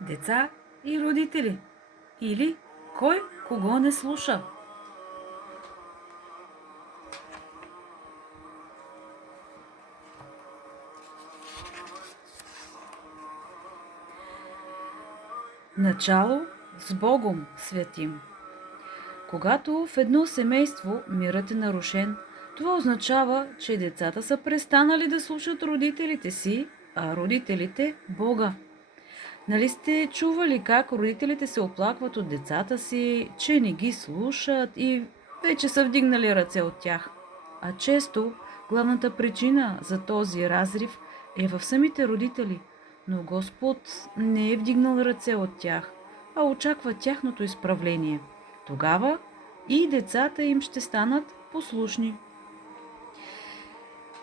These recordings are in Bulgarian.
деца и родители. Или кой кого не слуша. Начало с Богом светим. Когато в едно семейство мирът е нарушен, това означава, че децата са престанали да слушат родителите си, а родителите – Бога. Нали сте чували как родителите се оплакват от децата си, че не ги слушат и вече са вдигнали ръце от тях? А често главната причина за този разрив е в самите родители, но Господ не е вдигнал ръце от тях, а очаква тяхното изправление. Тогава и децата им ще станат послушни.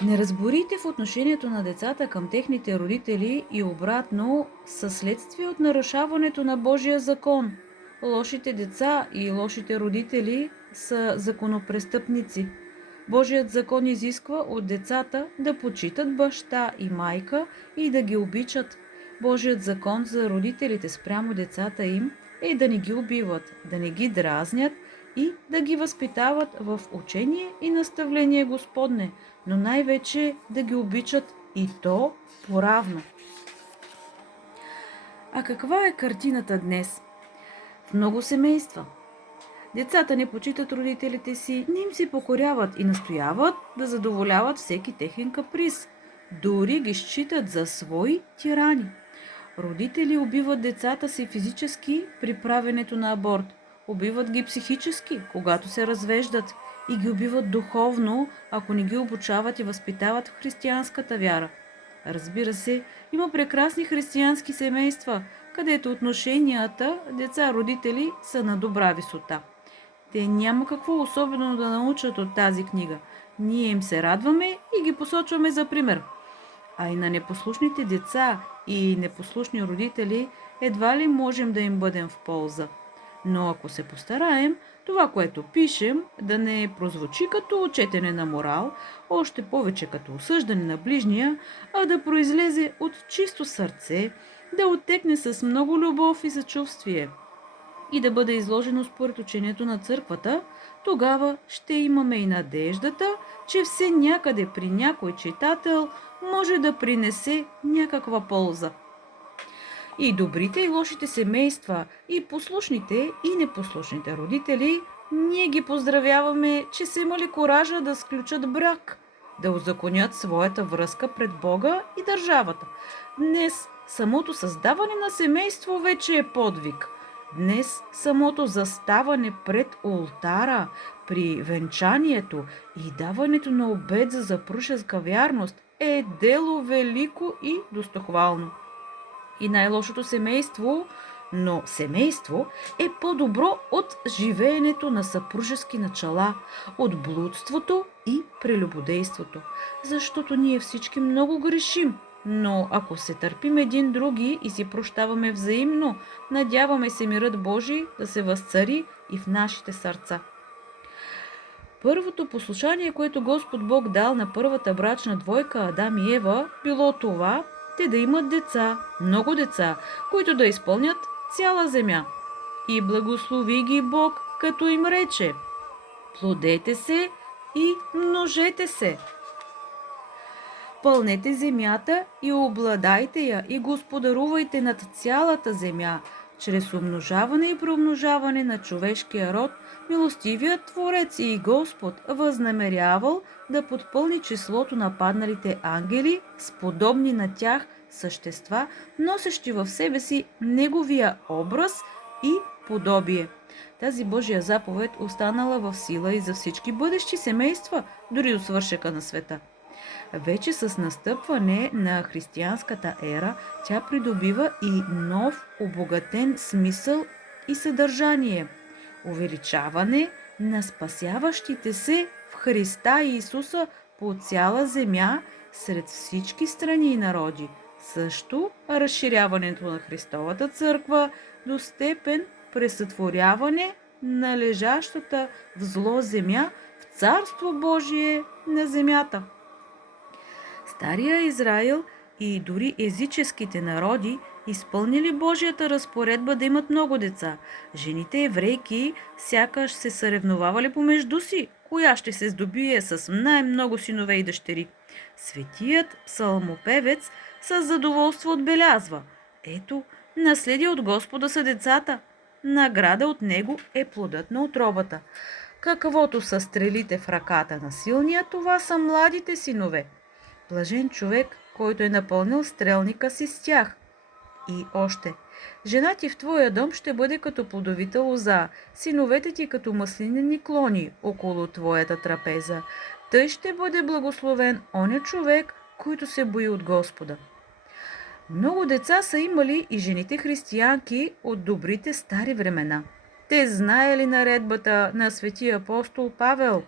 Неразборите в отношението на децата към техните родители и обратно са следствие от нарушаването на Божия закон. Лошите деца и лошите родители са законопрестъпници. Божият закон изисква от децата да почитат баща и майка и да ги обичат. Божият закон за родителите спрямо децата им е да не ги убиват, да не ги дразнят и да ги възпитават в учение и наставление Господне, но най-вече да ги обичат и то поравно. А каква е картината днес? В много семейства децата не почитат родителите си, не им се покоряват и настояват да задоволяват всеки техен каприз. Дори ги считат за свои тирани. Родители убиват децата си физически при правенето на аборт. Убиват ги психически, когато се развеждат, и ги убиват духовно, ако не ги обучават и възпитават в християнската вяра. Разбира се, има прекрасни християнски семейства, където отношенията деца-родители са на добра висота. Те няма какво особено да научат от тази книга. Ние им се радваме и ги посочваме за пример. А и на непослушните деца и непослушни родители едва ли можем да им бъдем в полза. Но ако се постараем, това, което пишем, да не прозвучи като четене на морал, още повече като осъждане на ближния, а да произлезе от чисто сърце, да оттекне с много любов и съчувствие и да бъде изложено според учението на църквата, тогава ще имаме и надеждата, че все някъде при някой читател може да принесе някаква полза. И добрите и лошите семейства, и послушните и непослушните родители, ние ги поздравяваме, че са имали коража да сключат брак, да узаконят своята връзка пред Бога и държавата. Днес самото създаване на семейство вече е подвиг. Днес самото заставане пред олтара при венчанието и даването на обет за запрушеска вярност е дело велико и достохвално. И най-лошото семейство, но семейство е по-добро от живеенето на съпружески начала, от блудството и прелюбодейството. Защото ние всички много грешим, но ако се търпим един други и си прощаваме взаимно, надяваме се мирът Божий да се възцари и в нашите сърца. Първото послушание, което Господ Бог дал на първата брачна двойка Адам и Ева, било това те да имат деца, много деца, които да изпълнят цяла земя. И благослови ги Бог, като им рече: плодете се и множете се. Пълнете земята и обладайте я и господарувайте над цялата земя. Чрез умножаване и преумножаване на човешкия род, милостивият Творец и Господ възнамерявал да подпълни числото на падналите ангели с подобни на тях същества, носещи в себе си неговия образ и подобие. Тази Божия заповед останала в сила и за всички бъдещи семейства, дори до свършека на света. Вече с настъпване на християнската ера тя придобива и нов обогатен смисъл и съдържание. Увеличаване на спасяващите се в Христа Исуса по цяла земя сред всички страни и народи. Също разширяването на Христовата църква до степен пресътворяване на лежащата в зло земя в Царство Божие на земята. Стария Израил и дори езическите народи изпълнили Божията разпоредба да имат много деца. Жените еврейки сякаш се съревновавали помежду си, коя ще се здобие с най-много синове и дъщери. Светият псалмопевец с задоволство отбелязва: ето, наследие от Господа са децата. Награда от него е плодът на утробата. Каквото са стрелите в ръката на силния, това са младите синове. Блажен човек, който е напълнил стрелника си с тях. И още: жена ти в твоя дом ще бъде като плодовита лоза, синовете ти като маслинени клони около твоята трапеза. Тъй ще бъде благословен оня човек, който се бои от Господа. Много деца са имали и жените християнки от добрите стари времена. Те знаели наредбата на светия апостол Павел: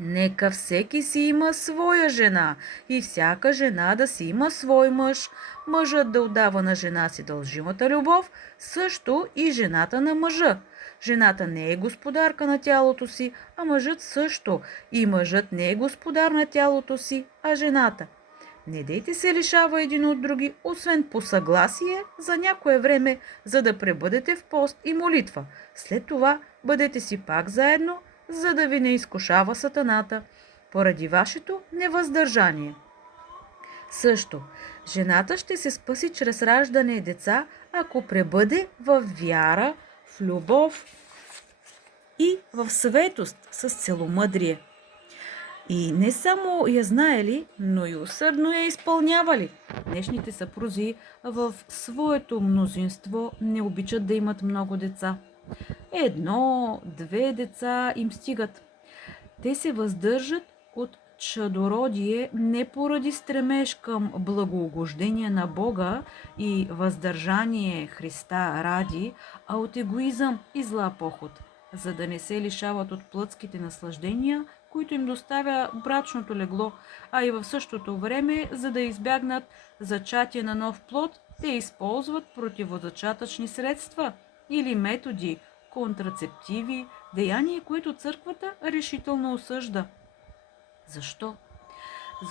нека всеки си има своя жена и всяка жена да си има свой мъж, мъжът да отдава на жена си дължимата любов, също и жената на мъжа. Жената не е господарка на тялото си, а мъжът също, и мъжът не е господар на тялото си, а жената. Не дейте се лишава един от други, освен по съгласие за някое време, за да пребъдете в пост и молитва. След това бъдете си пак заедно, за да ви не изкушава сатаната, поради вашето невъздържание. Също, жената ще се спаси чрез раждане деца, ако пребъде в вяра, в любов и в светост с целомъдрие. И не само я знаели, но и усърдно я изпълнявали. Днешните съпрузи в своето мнозинство не обичат да имат много деца. Едно, две деца им стигат. Те се въздържат от чадородие не поради стремеж към благоугождение на Бога и въздържание Христа ради, а от егоизъм и зла похот, за да не се лишават от плътските наслаждения, които им доставя брачното легло, а и в същото време, за да избягнат зачатие на нов плод, те използват противозачатъчни средства или методи, контрацептиви, деяния, които църквата решително осъжда. Защо?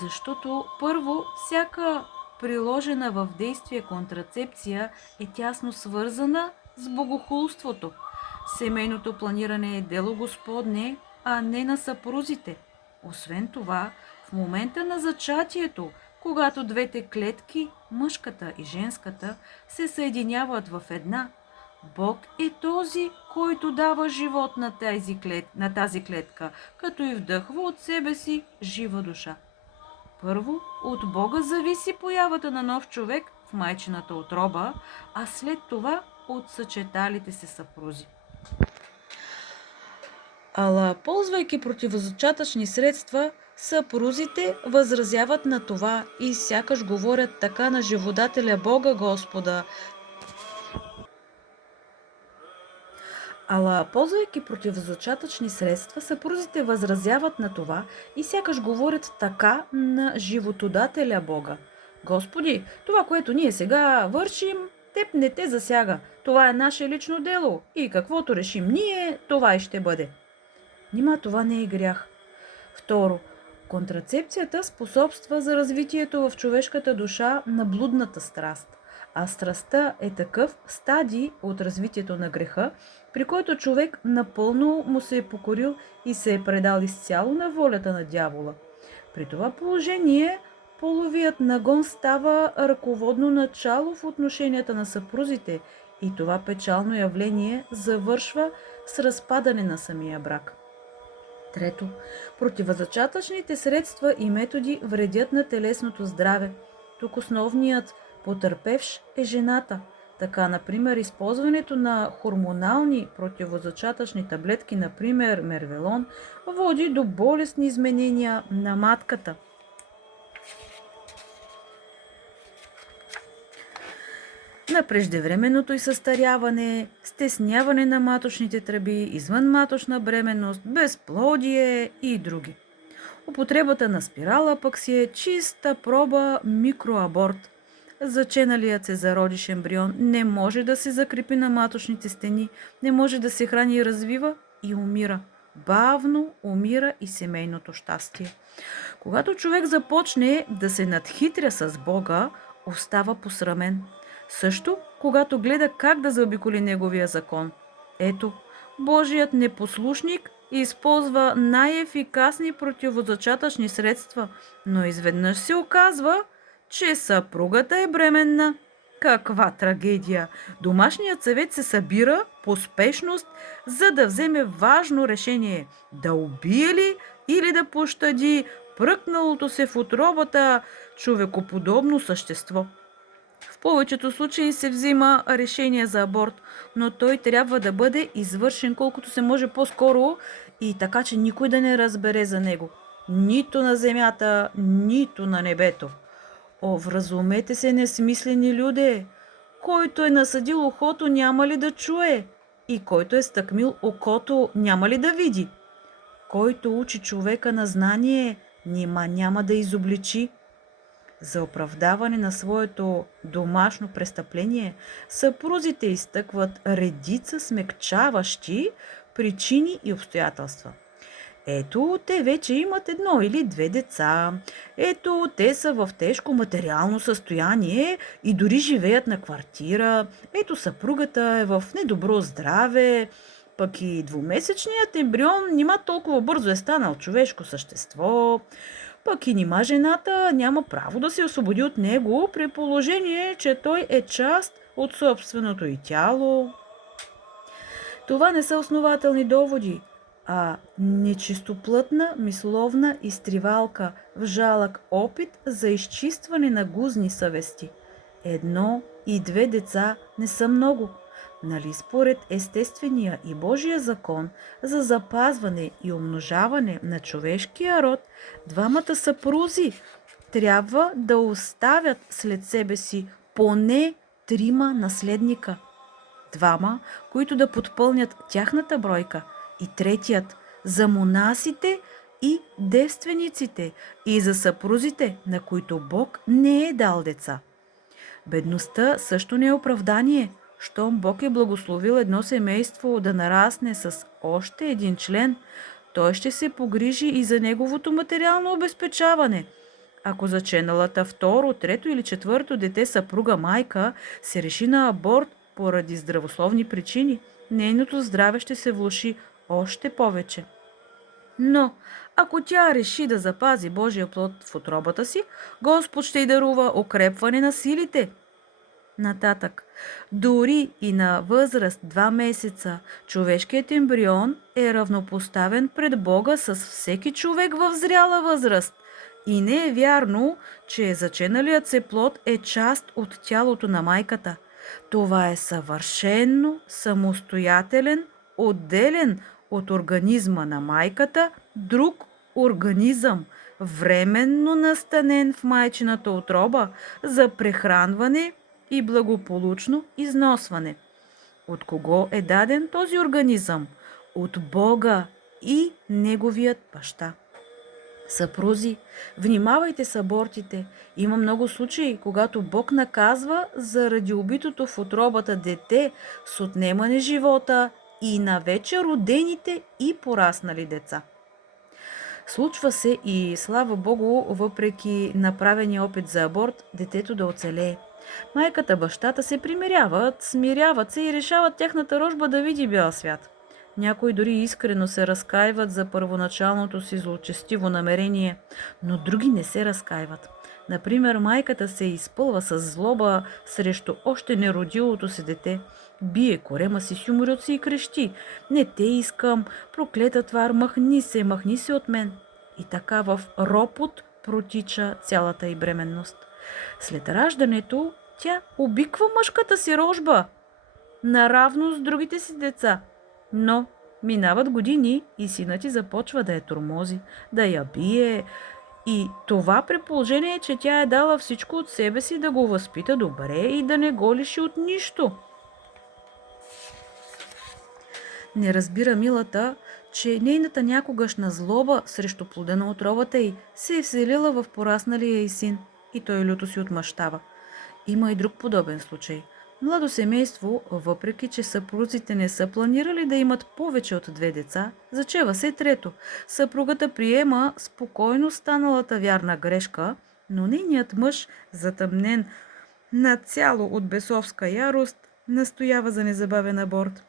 Защото първо, всяка приложена в действие контрацепция е тясно свързана с богохулството. Семейното планиране е дело Господне, а не на съпрузите. Освен това, в момента на зачатието, когато двете клетки, мъжката и женската, се съединяват в една, Бог е този, който дава живот на тази клетка, като и вдъхва от себе си жива душа. Първо, от Бога зависи появата на нов човек в майчината утроба, а след това от съчеталите се съпрузи. Ала, ползвайки противозачатъчни средства, съпрузите възразяват на това и сякаш говорят така на живодателя Бога Господа. Ползвайки противозачатъчни средства, съпрузите възразяват на това и сякаш говорят така на животодателя Бога. Господи, това, което ние сега вършим, теб не те засяга. Това е наше лично дело и каквото решим ние, това и ще бъде. Нима това не е грях. Второ, контрацепцията способства за развитието в човешката душа на блудната страст, а страстта е такъв стадий от развитието на греха, при който човек напълно му се е покорил и се е предал изцяло на волята на дявола. При това положение половият нагон става ръководно начало в отношенията на съпрузите и това печално явление завършва с разпадане на самия брак. Трето, противозачатъчните средства и методи вредят на телесното здраве. Тук основният потърпевш е жената. Така, например, използването на хормонални противозачатъчни таблетки, например Мервелон, води до болестни изменения на матката. На преждевременното й състаряване, стесняване на маточните тръби, извънматочна бременност, безплодие и други. Употребата на спирала пък си е чиста проба микроаборт. Заченалият се зародиш ембрион не може да се закрепи на маточните стени, не може да се храни и развива и умира. Бавно умира и семейното щастие. Когато човек започне да се надхитря с Бога, остава посрамен. Също, когато гледа как да заобиколи неговия закон. Ето, Божият непослушник използва най-ефикасни противозачатъчни средства, но изведнъж се оказва, че съпругата е бременна. Каква трагедия! Домашният съвет се събира по спешност, за да вземе важно решение – да убие ли или да пощади пръкналото се в утробата човекоподобно същество. В повечето случаи се взима решение за аборт, но той трябва да бъде извършен колкото се може по-скоро и така, че никой да не разбере за него. Нито на земята, нито на небето. О, вразумете се, несмислени люде! Който е насадил ухото, няма ли да чуе? И който е стъкмил окото, няма ли да види? Който учи човека на знание, нима няма да изобличи. За оправдаване на своето домашно престъпление, съпрузите изтъкват редица смекчаващи причини и обстоятелства. Ето, те вече имат едно или две деца. Ето, те са в тежко материално състояние и дори живеят на квартира. Ето, съпругата е в недобро здраве. Пък и двумесечният ембрион нима толкова бързо е станал човешко същество. Пък и нима жената няма право да се освободи от него, при положение, че той е част от собственото й тяло. Това не са основателни доводи, а нечистоплътна мисловна изтривалка в жалък опит за изчистване на гузни съвести. Едно и две деца не са много. Нали според естествения и Божия закон за запазване и умножаване на човешкия род, двамата съпрузи трябва да оставят след себе си поне 3 наследника. 2, които да подпълнят тяхната бройка, и третият за монасите и девствениците и за съпрузите, на които Бог не е дал деца. Бедността също не е оправдание. Щом Бог е благословил едно семейство да нарасне с още един член, той ще се погрижи и за неговото материално обезпечаване. Ако заченалата второ, трето или четвърто дете съпруга майка се реши на аборт поради здравословни причини, нейното здраве ще се влоши още повече. Но ако тя реши да запази Божия плод в утробата си, Господ ще й дарува укрепване на силите. Нататък, дори и на възраст 2 месеца, човешкият ембрион е равнопоставен пред Бога с всеки човек в зряла възраст. И не е вярно, че заченалият се плод е част от тялото на майката. Това е съвършенно самостоятелен, отделен от организма на майката друг организъм, временно настанен в майчината утроба за прехранване и благополучно износване. От кого е даден този организъм? От Бога и Неговият баща. Съпрузи, внимавайте с абортите. Има много случаи, когато Бог наказва заради убитото в утробата дете с отнемане живота и на вече родените и пораснали деца. Случва се и, слава Богу, въпреки направения опит за аборт, детето да оцелее. Майката, бащата се примиряват, смиряват се и решават тяхната рожба да види бял свят. Някои дори искрено се разкаиват за първоначалното си злочестиво намерение, но други не се разкаиват. Например, майката се изпълва с злоба срещу още неродилото си дете, бие корема си с юморът и крещи: „Не те искам, проклета твар, махни се от мен!“ И така в ропот протича цялата й бременност. След раждането тя обиква мъжката си рожба, наравно с другите си деца. Но минават години и синът ти започва да я тормози, да я бие. И това при положение, че тя е дала всичко от себе си да го възпита добре и да не го лиши от нищо. Не разбира милата, че нейната някогашна злоба срещу плода на отровата й се е вселила в порасналия й син и той люто си отмъщава. Има и друг подобен случай. Младо семейство, въпреки че съпрузите не са планирали да имат повече от 2 деца, зачева се трето. Съпругата приема спокойно станалата вярна грешка, но нейният мъж, затъмнен нацяло от бесовска ярост, настоява за незабавен аборт.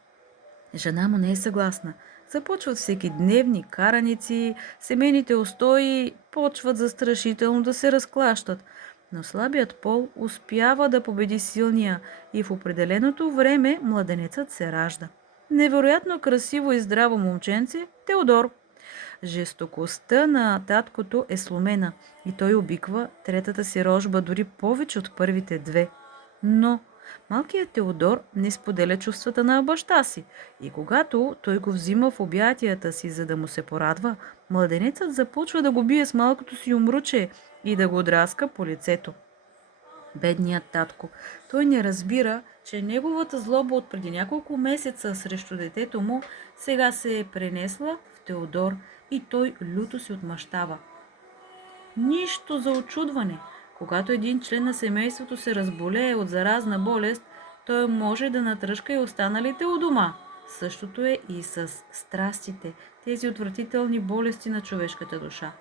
Жена му не е съгласна. Започват всеки дневни караници, семейните устои почват застрашително да се разклащат. Но слабият пол успява да победи силния и в определеното време младенецът се ражда. Невероятно красиво и здраво момченце Теодор. Жестокостта на таткото е сломена и той обиква третата си рожба дори повече от първите две. Но малкият Теодор не споделя чувствата на баща си и когато той го взима в обятията си, за да му се порадва, младенецът започва да го бие с малкото си умруче и да го драска по лицето. Бедният татко. Той не разбира, че неговата злоба от преди няколко месеца срещу детето му сега се е пренесла в Теодор и той люто се отмъщава. Нищо за очудване. Когато един член на семейството се разболее от заразна болест, той може да натръшка и останалите у дома. Същото е и с страстите, тези отвратителни болести на човешката душа.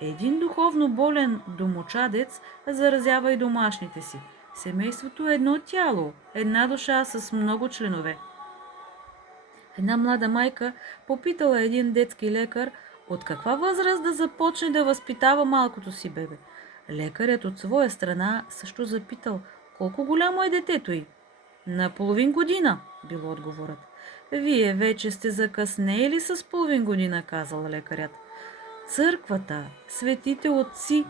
Един духовно болен домочадец заразява и домашните си. Семейството е едно тяло, една душа с много членове. Една млада майка попитала един детски лекар от каква възраст да започне да възпитава малкото си бебе. Лекарят от своя страна също запитал колко голямо е детето й. На половин година, бил отговорът. Вие вече сте закъснели с половин година, казал лекарят. Църквата, светите отци,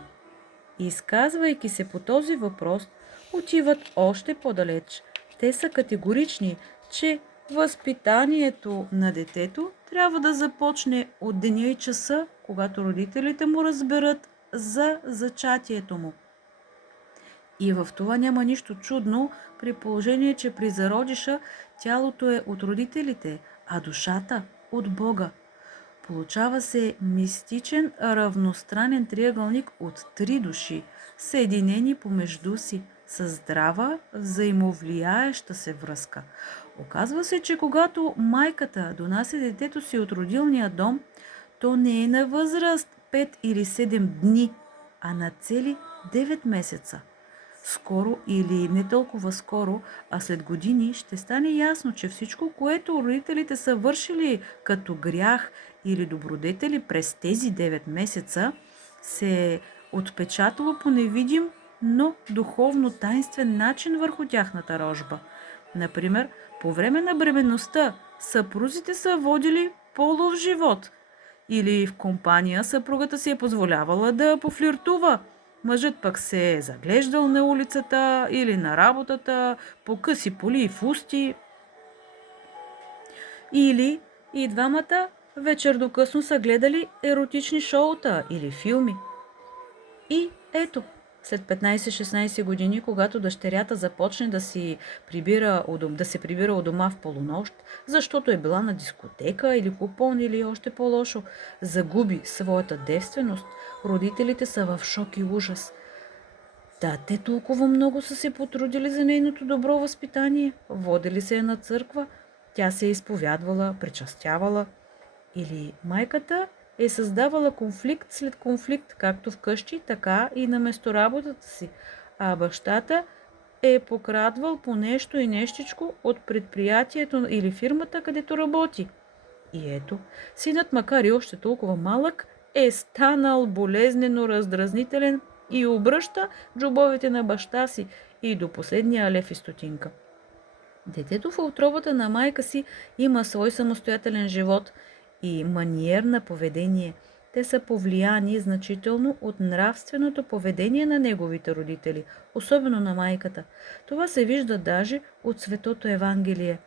изказвайки се по този въпрос, отиват още по-далеч. Те са категорични, че възпитанието на детето трябва да започне от деня и часа, когато родителите му разберат за зачатието му. И в това няма нищо чудно, при положение, че при зародиша тялото е от родителите, а душата от Бога. Получава се мистичен равностранен триъгълник от три души, съединени помежду си, със здрава, взаимовлияеща се връзка. Оказва се, че когато майката донася детето си от родилния дом, то не е на възраст 5 или 7 дни, а на цели 9 месеца. Скоро или не толкова скоро, а след години ще стане ясно, че всичко, което родителите са вършили като грях или добродетели през тези 9 месеца, се е отпечатало по невидим, но духовно тайнствен начин върху тяхната рожба. Например, по време на бременността съпрузите са водили полов живот или в компания съпругата си е позволявала да пофлиртува. Мъжът пък се е заглеждал на улицата или на работата, по къси поли и фусти. Или и двамата вечер до късно са гледали еротични шоута или филми. И ето, след 15-16 години, когато дъщерята започне да се прибира у дома в полунощ, защото е била на дискотека или купон или още по-лошо, загуби своята девственост, родителите са в шок и ужас. Да, те толкова много са се потрудили за нейното добро възпитание, водили се я на църква, тя се е изповядвала, причастявала. Или майката е създавала конфликт след конфликт, както вкъщи, така и на местоработата си, а бащата е покрадвал по нещо и нещичко от предприятието или фирмата, където работи. И ето, синът, макар и още толкова малък, е станал болезнено раздразнителен и обръща джобовете на баща си и до последния лев и стотинка. Детето в утробата на майка си има свой самостоятелен живот и маниер на поведение. Те са повлияни значително от нравственото поведение на неговите родители, особено на майката. Това се вижда даже от Светото Евангелие.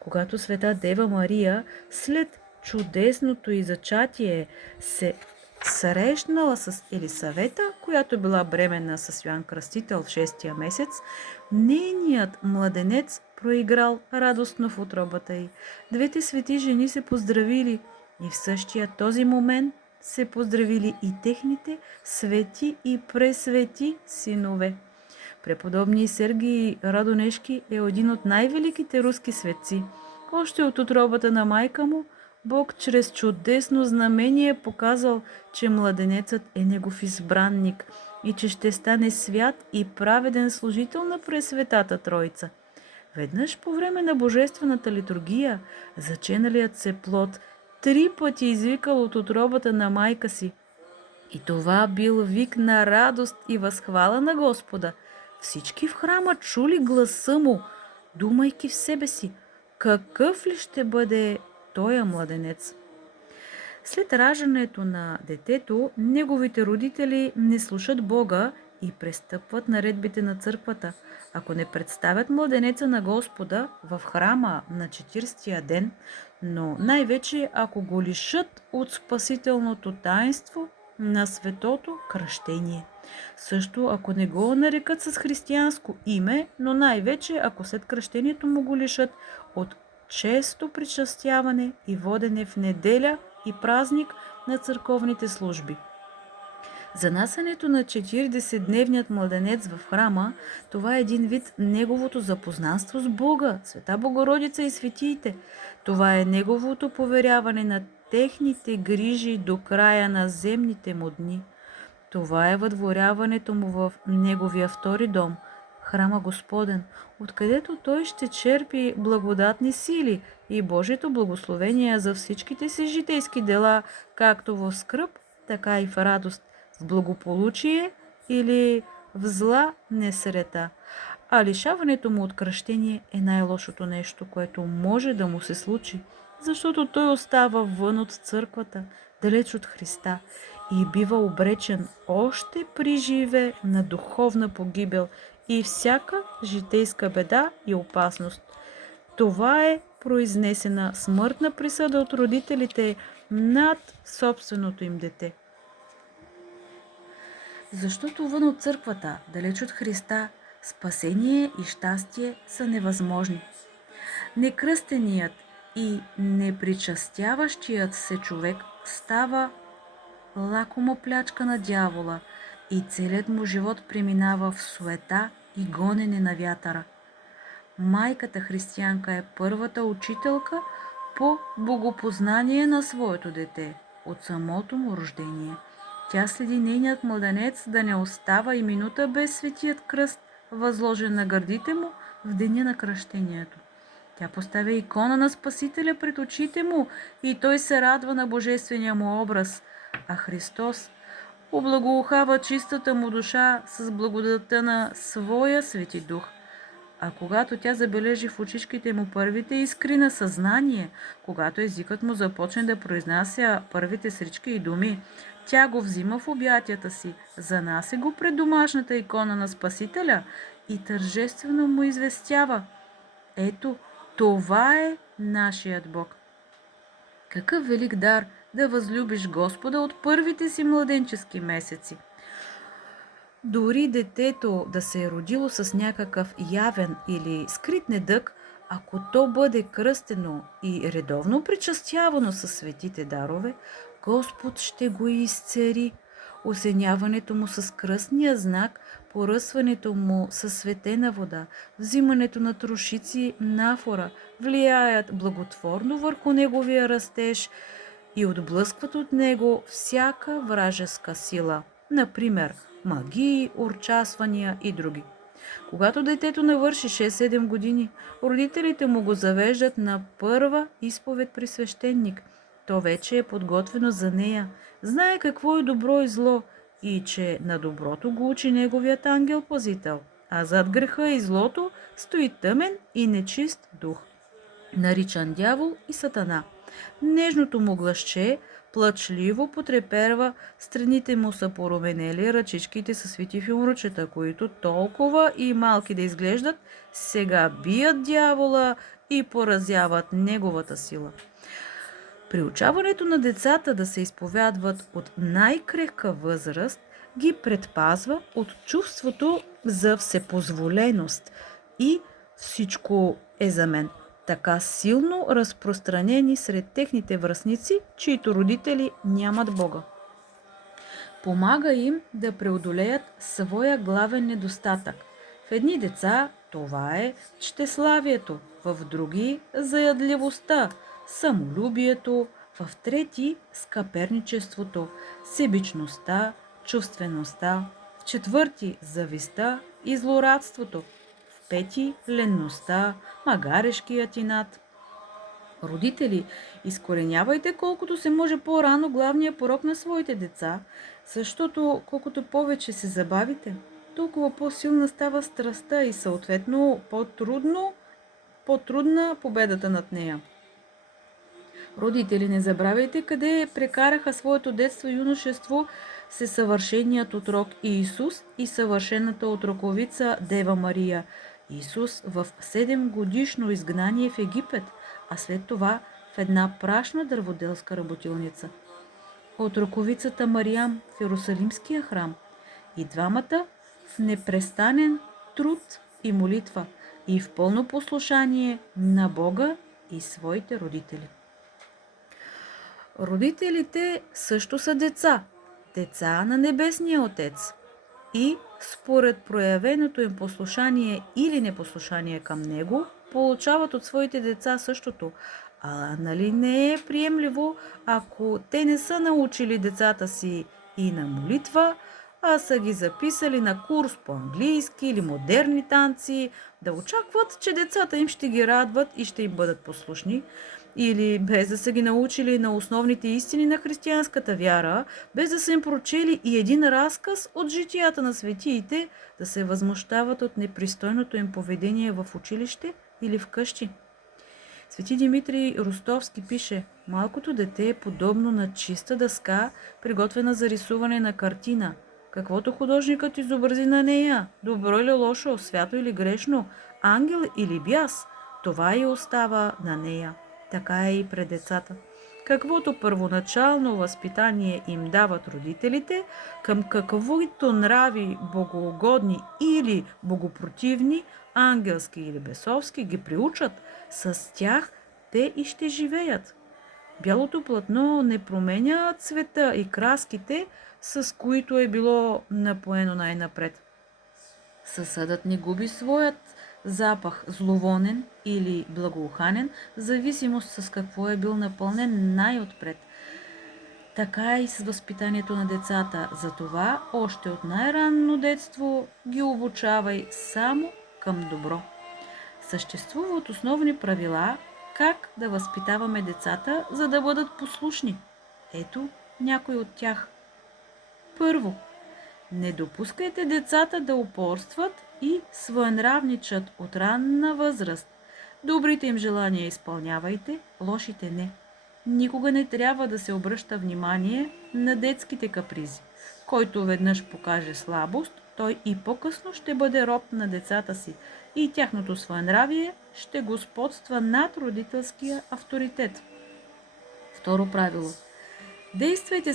Когато света Дева Мария след чудесното й зачатие се срещнала с Елисавета, която била бременна с Йоан Кръстител в 6-тия месец, нейният младенец проиграл радостно в утробата й. Двете свети жени се поздравили и в същия този момент се поздравили и техните свети и пресвети синове. Преподобни Сергий Радонежки е един от най-великите руски светци. Още от утробата на майка му Бог чрез чудесно знамение показал, че младенецът е негов избранник и че ще стане свят и праведен служител на Пресветата Троица. Веднъж по време на божествената литургия, заченалият се плод 3 пъти извикал от утробата на майка си. И това бил вик на радост и възхвала на Господа. Всички в храма чули гласа му, думайки в себе си, какъв ли ще бъде тоя младенец. След раждането на детето, неговите родители не слушат Бога и престъпват наредбите на църквата. Ако не представят младенеца на Господа в храма на 40-тия ден, но най-вече ако го лишат от спасителното таинство на светото кръщение. Също ако не го нарекат с християнско име, но най-вече ако след кръщението му го лишат от често причастяване и водене в неделя и празник на църковните служби. Занасянето на 40-дневният младенец в храма, това е един вид неговото запознанство с Бога, Света Богородица и светиите. Това е неговото поверяване на техните грижи до края на земните му дни. Това е въдворяването му в неговия втори дом, храма Господен, откъдето той ще черпи благодатни сили и Божието благословение за всичките си житейски дела, както в скръб, така и в радост, в благополучие или в зла несрета. А лишаването му от кръщение е най-лошото нещо, което може да му се случи, защото той остава вън от църквата, далеч от Христа и бива обречен още при живе на духовна погибел и всяка житейска беда и опасност. Това е произнесена смъртна присъда от родителите над собственото им дете. Защото вън от църквата, далеч от Христа, спасение и щастие са невъзможни. Некръстеният и непричастяващият се човек става лакома плячка на дявола и целият му живот преминава в суета и гонене на вятъра. Майката християнка е първата учителка по богопознание на своето дете от самото му рождение. Тя следи нейният младенец да не остава и минута без светият кръст, възложен на гърдите му в деня на кръщението. Тя поставя икона на Спасителя пред очите му и той се радва на божествения му образ, а Христос облагоухава чистата му душа с благодата на своя Свети Дух. А когато тя забележи в очичките му първите искри на съзнание, когато езикът му започне да произнася първите срички и думи, тя го взима в обятията си, занася го пред домашната икона на Спасителя и тържествено му известява: ето, това е нашият Бог. Какъв велик дар да възлюбиш Господа от първите си младенчески месеци! Дори детето да се е родило с някакъв явен или скрит недъг, ако то бъде кръстено и редовно причастявано със светите дарове, Господ ще го изцери. Осеняването му с кръстния знак, поръсването му със светена вода, взимането на трошици нафора влияят благотворно върху неговия растеж и отблъскват от него всяка вражеска сила, например магии, урчасвания и други. Когато детето навърши 6-7 години, родителите му го завеждат на първа изповед при свещеник. То вече е подготвено за нея, знае какво е добро и зло и че на доброто го учи неговият ангел-пазител, а зад греха и злото стои тъмен и нечист дух, наричан дявол и сатана. Нежното му гласче плачливо потреперва, страните му са поруменели, ръчичките са свити филмручета, които толкова и малки да изглеждат, сега бият дявола и поразяват неговата сила. Приучаването на децата да се изповядват от най-крехка възраст ги предпазва от чувството за всепозволеност и всичко е за мен, така силно разпространени сред техните връстници, чието родители нямат Бога. Помага им да преодолеят своя главен недостатък. В едни деца това е щеславието, в други заядливостта, самолюбието, в трети скъперничеството, себичността, чувствеността, в четвърти завистта и злорадството, в пети ленността, магарешкият инат. Родители, изкоренявайте колкото се може по-рано главния порок на своите деца, защото колкото повече се забавите, толкова по-силна става страстта и съответно по-трудна победата над нея. Родители, не забравяйте къде прекараха своето детство и юношество съвършеният отрок Иисус и съвършената отроковица Дева Мария. Исус в 7-годишно изгнание в Египет, а след това в една прашна дърводелска работилница. Отроковицата Мариям в Иерусалимския храм. И двамата в непрестанен труд и молитва и в пълно послушание на Бога и своите родители. Родителите също са деца, деца на Небесния Отец. И според проявеното им послушание или непослушание към Него, получават от своите деца същото. А нали не е приемливо, ако те не са научили децата си и на молитва, а са ги записали на курс по английски или модерни танци, да очакват, че децата им ще ги радват и ще им бъдат послушни, или без да са ги научили на основните истини на християнската вяра, без да са им прочели и един разказ от житията на светиите, да се възмущават от непристойното им поведение в училище или в къщи. Свети Димитрий Ростовски пише: малкото дете е подобно на чиста дъска, приготвена за рисуване на картина. Каквото художникът изобрази на нея, добро или лошо, свято или грешно, ангел или бяс, това и остава на нея. Така е и пред децата. Каквото първоначално възпитание им дават родителите, към каквото нрави богоугодни или богопротивни, ангелски или бесовски ги приучат, с тях те и ще живеят. Бялото платно не променя цвета и краските, с които е било напоено най-напред. Съсъдът не губи своят запах зловонен или благоуханен, в зависимост с какво е бил напълнен най-отпред. Така е и с възпитанието на децата. Затова още от най-ранно детство ги обучавай само към добро. Съществуват основни правила как да възпитаваме децата, за да бъдат послушни. Ето някой от тях. Първо, не допускайте децата да упорстват и своенравничат от ранна възраст. Добрите им желания изпълнявайте, лошите не. Никога не трябва да се обръща внимание на детските капризи. Който веднъж покаже слабост, той и по-късно ще бъде роб на децата си и тяхното своенравие ще господства над родителския авторитет. Второ правило. Действайте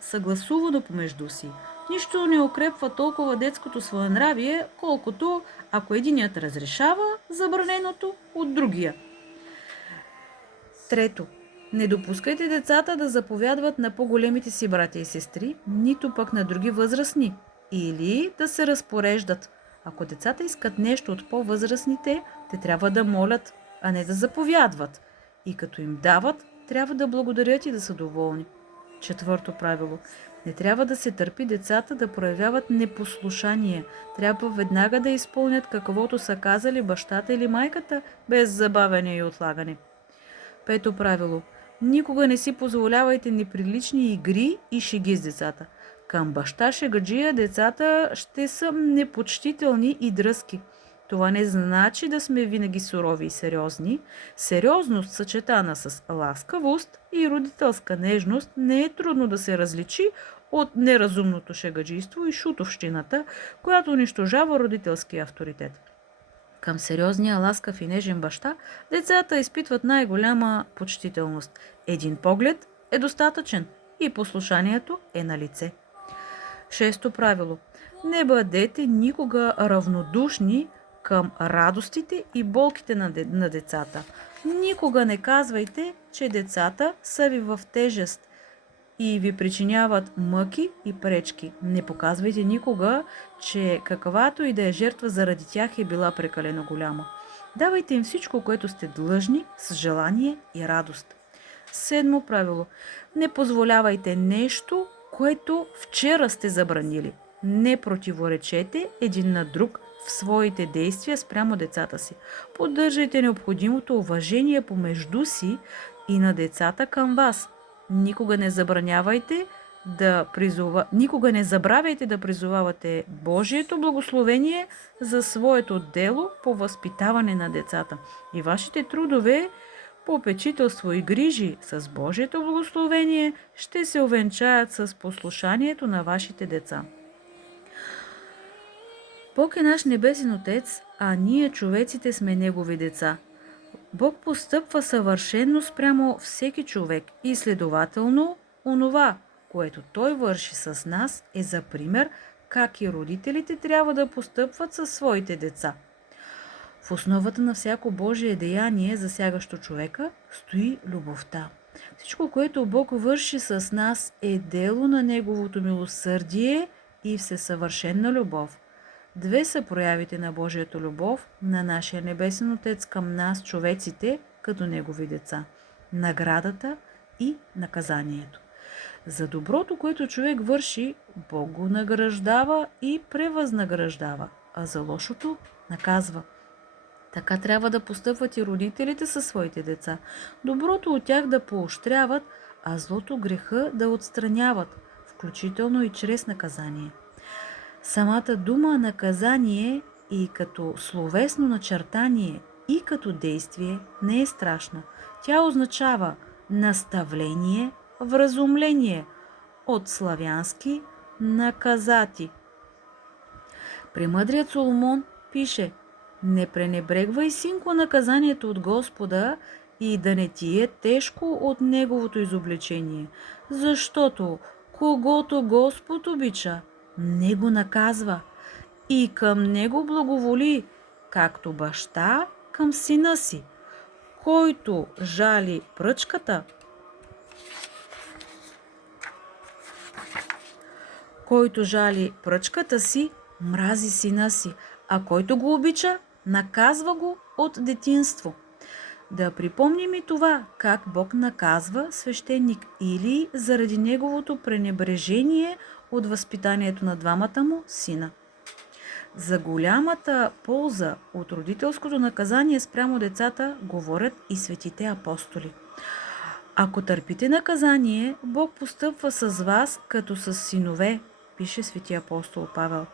съгласувано помежду си. Нищо не укрепва толкова детското своенравие, колкото ако единият разрешава забраненото от другия. Трето. Не допускайте децата да заповядват на по-големите си братя и сестри, нито пък на други възрастни, или да се разпореждат. Ако децата искат нещо от по-възрастните, те трябва да молят, а не да заповядват. И като им дават, трябва да благодарят и да са доволни. Четвърто правило. Не трябва да се търпи децата да проявяват непослушание. Трябва веднага да изпълнят каквото са казали бащата или майката, без забавяне и отлагане. Пето правило. Никога не си позволявайте неприлични игри и шеги с децата. Към баща шегаджия децата ще са непочтителни и дръзки. Това не значи да сме винаги сурови и сериозни. Сериозност, съчетана с ласкавост и родителска нежност, не е трудно да се различи от неразумното шегаджийство и шутовщината, която унищожава родителския авторитет. Към сериозния, ласкав и нежен баща, децата изпитват най-голяма почтителност. Един поглед е достатъчен и послушанието е на лице. Шесто правило. Не бъдете никога равнодушни към радостите и болките на децата. Никога не казвайте, че децата са ви в тежест и ви причиняват мъки и пречки. Не показвайте никога, че каквато и да е жертва заради тях е била прекалено голяма. Давайте им всичко, което сте длъжни, с желание и радост. Седмо правило. Не позволявайте нещо, което вчера сте забранили. Не противоречете един на друг в своите действия спрямо децата си. Поддържайте необходимото уважение помежду си и на децата към вас. Никога не забравяйте да призовавате Божието благословение за своето дело по възпитаване на децата. И вашите трудове, попечителство и грижи с Божието благословение ще се увенчаят с послушанието на вашите деца. Бог е наш небесен Отец, а ние човеците сме Негови деца. Бог постъпва съвършено спрямо всеки човек и следователно онова, което Той върши с нас, е за пример как и родителите трябва да постъпват със своите деца. В основата на всяко Божие деяние, засягащо човека, стои любовта. Всичко, което Бог върши с нас, е дело на Неговото милосърдие и всесъвършена любов. Две са проявите на Божията любов на нашия небесен Отец към нас, човеците, като Негови деца – наградата и наказанието. За доброто, което човек върши, Бог го награждава и превъзнаграждава, а за лошото наказва. Така трябва да постъпват и родителите със своите деца. Доброто от тях да поощряват, а злото, греха да отстраняват, включително и чрез наказание. Самата дума наказание и като словесно начертание, и като действие не е страшна. Тя означава наставление, вразумление, от славянски наказати. Премъдрият Соломон пише: не пренебрегвай, синко, наказанието от Господа и да не ти е тежко от Неговото изобличение, защото когото Господ обича, Него наказва и към Него благоволи, както баща към сина си. Който жали пръчката си, мрази сина си, а който го обича, наказва го от детинство. Да припомним и това, как Бог наказва свещеник Илий заради неговото пренебрежение от възпитанието на двамата му сина. За голямата полза от родителското наказание спрямо децата говорят и светите апостоли. Ако търпите наказание, Бог постъпва с вас като с синове, пише свети апостол Павел.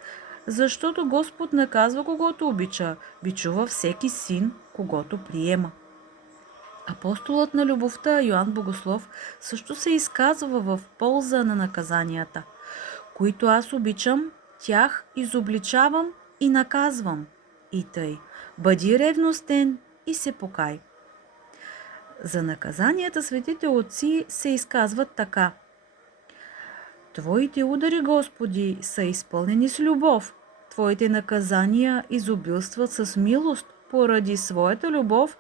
Защото Господ наказва когото обича, бичува всеки син, когото приема. Апостолът на любовта Йоан Богослов също се изказва в полза на наказанията. Които аз обичам, тях изобличавам и наказвам. И тъй, бъди ревностен и се покай. За наказанията светите отци се изказват така: Твоите удари, Господи, са изпълнени с любов. Твоите наказания изобилстват с милост. Поради своята любов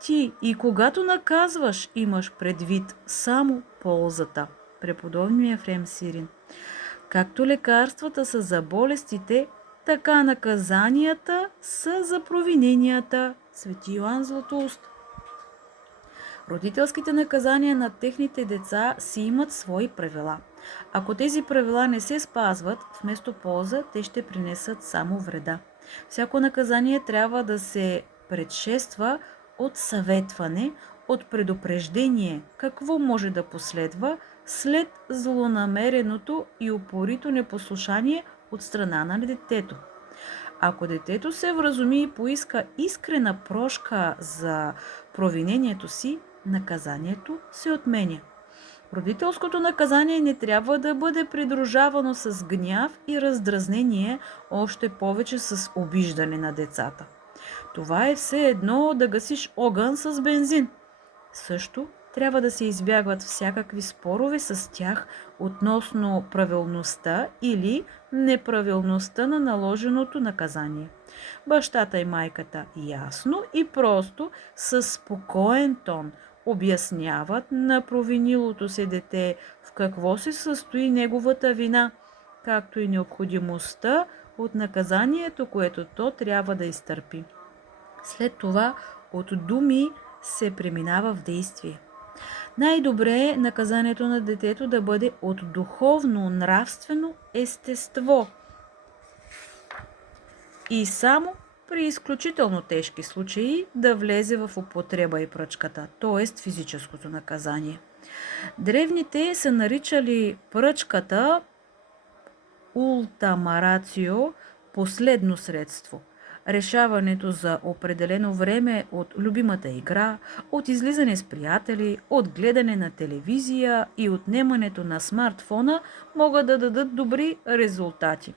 ти и когато наказваш, имаш предвид само ползата. Преподобни Ефрем Сирин. Както лекарствата са за болестите, така наказанията са за провиненията. Свети Йоан Златоуст. Родителските наказания на техните деца си имат свои правила. Ако тези правила не се спазват, вместо полза, те ще принесат само вреда. Всяко наказание трябва да се предшества от съветване, от предупреждение какво може да последва след злонамереното и упорито непослушание от страна на детето. Ако детето се вразуми и поиска искрена прошка за провинението си, наказанието се отменя. Родителското наказание не трябва да бъде придружавано с гняв и раздразнение, още повече с обиждане на децата. Това е все едно да гасиш огън с бензин. Също трябва да се избягват всякакви спорове с тях относно правилността или неправилността на наложеното наказание. Бащата и майката ясно и просто със спокоен тон обясняват на провинилото се дете в какво се състои неговата вина, както и необходимостта от наказанието, което то трябва да изтърпи. След това от думи се преминава в действие. Най-добре е наказанието на детето да бъде от духовно, нравствено естество, и само при изключително тежки случаи да влезе в употреба и пръчката, т.е. физическото наказание. Древните са наричали пръчката ултама рацио, последно средство. Решаването за определено време от любимата игра, от излизане с приятели, от гледане на телевизия и отнемането на смартфона могат да дадат добри резултати.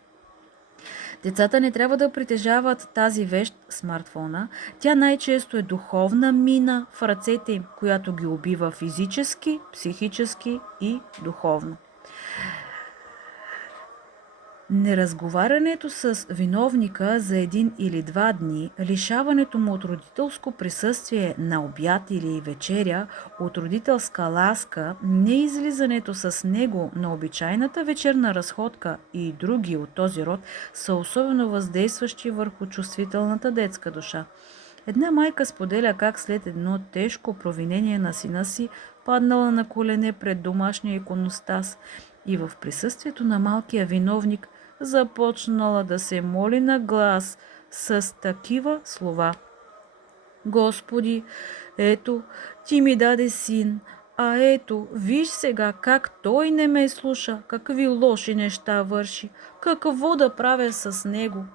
Децата не трябва да притежават тази вещ, смартфона. Тя най-често е духовна мина в ръцете им, която ги убива физически, психически и духовно. Неразговарянето с виновника за 1 или 2 дни, лишаването му от родителско присъствие на обяд или вечеря, от родителска ласка, неизлизането с него на обичайната вечерна разходка и други от този род са особено въздействащи върху чувствителната детска душа. Една майка споделя как след едно тежко провинение на сина си паднала на колене пред домашния иконостас и в присъствието на малкия виновник започнала да се моли на глас с такива слова: Господи, ето, ти ми даде син, а ето, виж сега как той не ме слуша, какви лоши неща върши, какво да правя с него.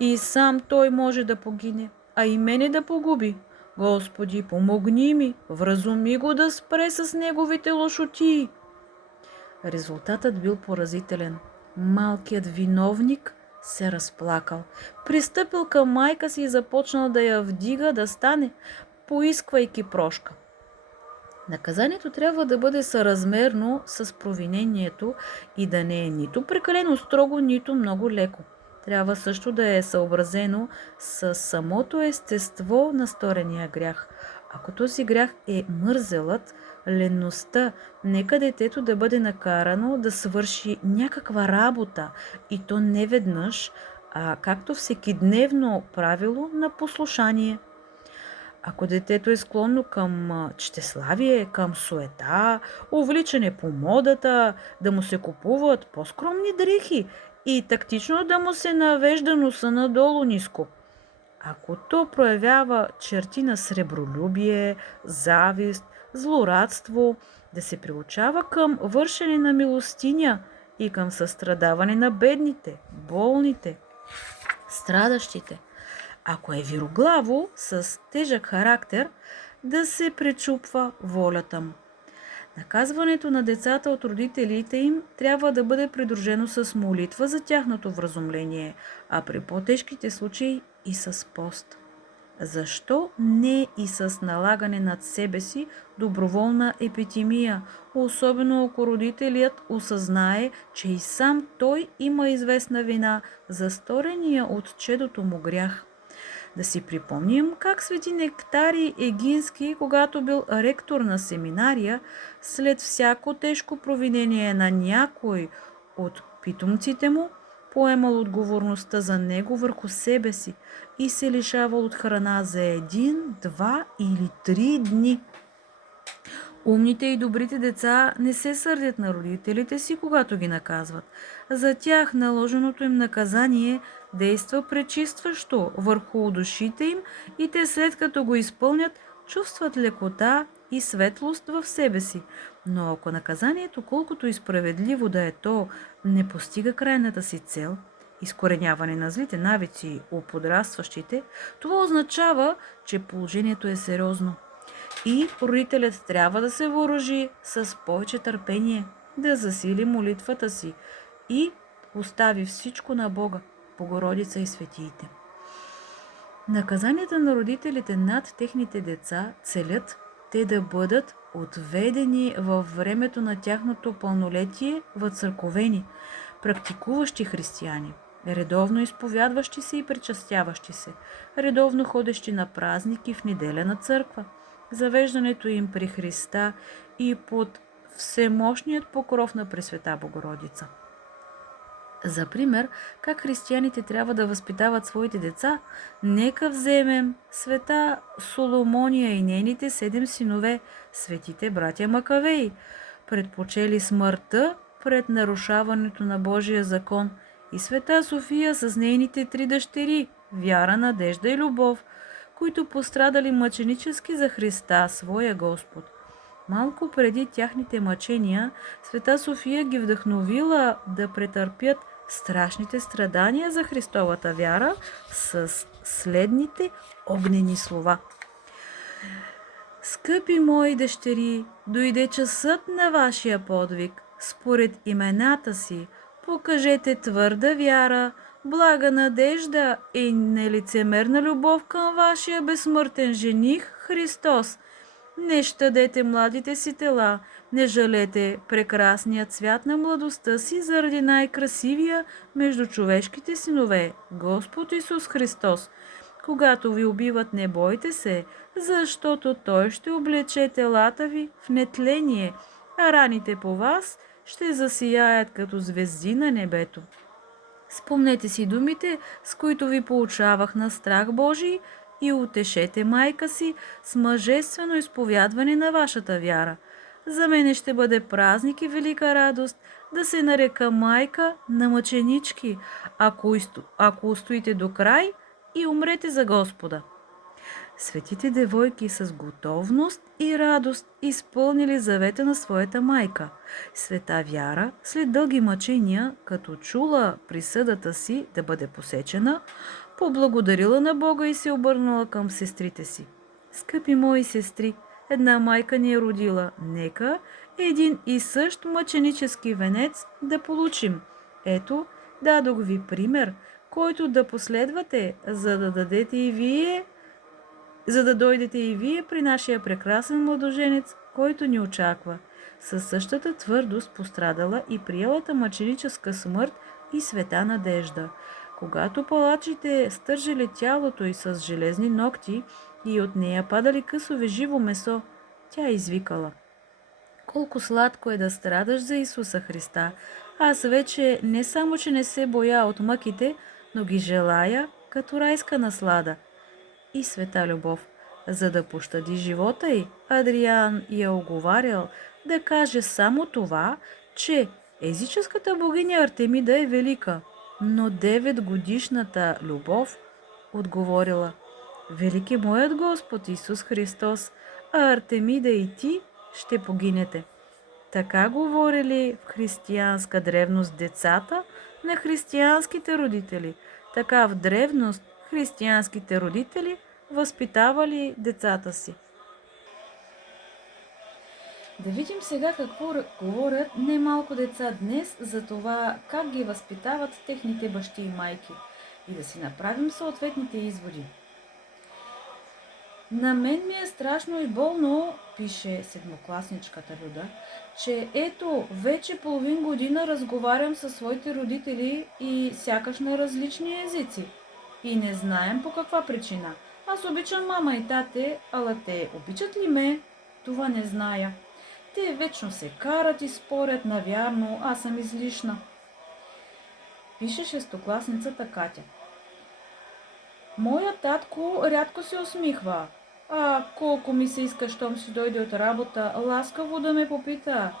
И сам той може да погине, а и мене да погуби. Господи, помогни ми, вразуми го да спре с неговите лошотии. Резултатът бил поразителен. Малкият виновник се разплакал. Пристъпил към майка си и започнал да я вдига да стане, поисквайки прошка. Наказанието трябва да бъде съразмерно с провинението и да не е нито прекалено строго, нито много леко. Трябва също да е съобразено с самото естество на сторения грях. Ако този грях е мързелът, леността, нека детето да бъде накарано да свърши някаква работа и то не веднъж, а както всекидневно правило на послушание. Ако детето е склонно към чтеславие, към суета, увличане по модата, да му се купуват по-скромни дрехи и тактично да му се навежда носа надолу ниско. Ако то проявява черти на сребролюбие, завист, злорадство, да се приучава към вършене на милостиня и към състрадаване на бедните, болните, страдащите. Ако е вироглаво, с тежък характер, да се пречупва волята му. Наказването на децата от родителите им трябва да бъде придружено с молитва за тяхното вразумление, а при по-тежките случаи и с пост. Защо не и с налагане над себе си доброволна епитимия, особено ако родителят осъзнае, че и сам той има известна вина за сторения от чедото му грях? Да си припомним как свети Нектарий Егински, когато бил ректор на семинария, след всяко тежко провинение на някой от питомците му, поемал отговорността за него върху себе си и се лишавал от храна за 1, 2 или 3 дни. Умните и добрите деца не се сърдят на родителите си, когато ги наказват. За тях наложеното им наказание действа пречистващо върху душите им и те след като го изпълнят, чувстват лекота и светлост в себе си. Но ако наказанието, колкото и справедливо да е то, не постига крайната си цел – изкореняване на злите навици у подрастващите, това означава, че положението е сериозно. И родителят трябва да се въоръжи с повече търпение, да засили молитвата си и остави всичко на Бога, Богородица и светиите. Наказанията на родителите над техните деца целят те да бъдат отведени във времето на тяхното пълнолетие в църковени, практикуващи християни, редовно изповядващи се и причастяващи се, редовно ходещи на празник и в неделя на църква, завеждането им при Христа и под всемощният покров на Пресвета Богородица. За пример, как християните трябва да възпитават своите деца, нека вземем света Соломония и нейните 7 синове, светите братя Макавеи, предпочели смъртта пред нарушаването на Божия закон и света София с нейните 3 дъщери – Вяра, Надежда и Любов, които пострадали мъченически за Христа, своя Господ. Малко преди тяхните мъчения, света София ги вдъхновила да претърпят страшните страдания за Христовата вяра с следните огнени слова. Скъпи мои дъщери, дойде часът на вашия подвиг. Според имената си покажете твърда вяра, блага надежда и нелицемерна любов към вашия безсмъртен жених Христос. Не щадете младите си тела, не жалете прекрасният цвят на младостта си заради най-красивия между човешките синове, Господ Исус Христос. Когато ви убиват, не бойте се, защото Той ще облече телата ви в нетление, а раните по вас ще засияят като звезди на небето. Спомнете си думите, с които ви поучавах на страх Божий, и утешете майка си с мъжествено изповядване на вашата вяра. За мене ще бъде празник и велика радост да се нарека майка на мъченички, ако устоите до край и умрете за Господа. Светите девойки с готовност и радост изпълнили завета на своята майка. Света Вяра, след дълги мъчения, като чула присъдата си да бъде посечена, поблагодарила на Бога и се обърнала към сестрите си. Скъпи мои сестри, една майка ни е родила. Нека един и същ мъченически венец да получим. Ето, дадох ви пример, който да последвате, за да дойдете и вие при нашия прекрасен младоженец, който ни очаква. Със същата твърдост пострадала и приелата мъченическа смърт и света надежда. Когато палачите стържили тялото й с железни ногти и от нея падали късове живо месо, тя извикала: колко сладко е да страдаш за Исуса Христа. Аз вече не само, че не се боя от мъките, но ги желая като райска наслада. И света любов, за да пощади живота й, Адриан я оговарял да каже само това, че езическата богиня Артемида е велика, но 9-годишната Любов отговорила: велики моят Господ Исус Христос, а Артемида и ти ще погинете. Така говорили в християнска древност децата на християнските родители. Така в древност християнските родители възпитавали децата си. Да видим сега какво говорят немалко деца днес за това как ги възпитават техните бащи и майки и да си направим съответните изводи. На мен ми е страшно и болно, пише седмокласничката Люда, че ето вече половин година разговарям със своите родители и сякаш на различни езици. И не знаем по каква причина. Аз обичам мама и тате, ала те обичат ли ме? Това не зная. Те вечно се карат и спорят, навярно, аз съм излишна. Пише шестокласницата Катя. Моя татко рядко се усмихва. А колко ми се иска, щом си дойде от работа, ласкаво да ме попита: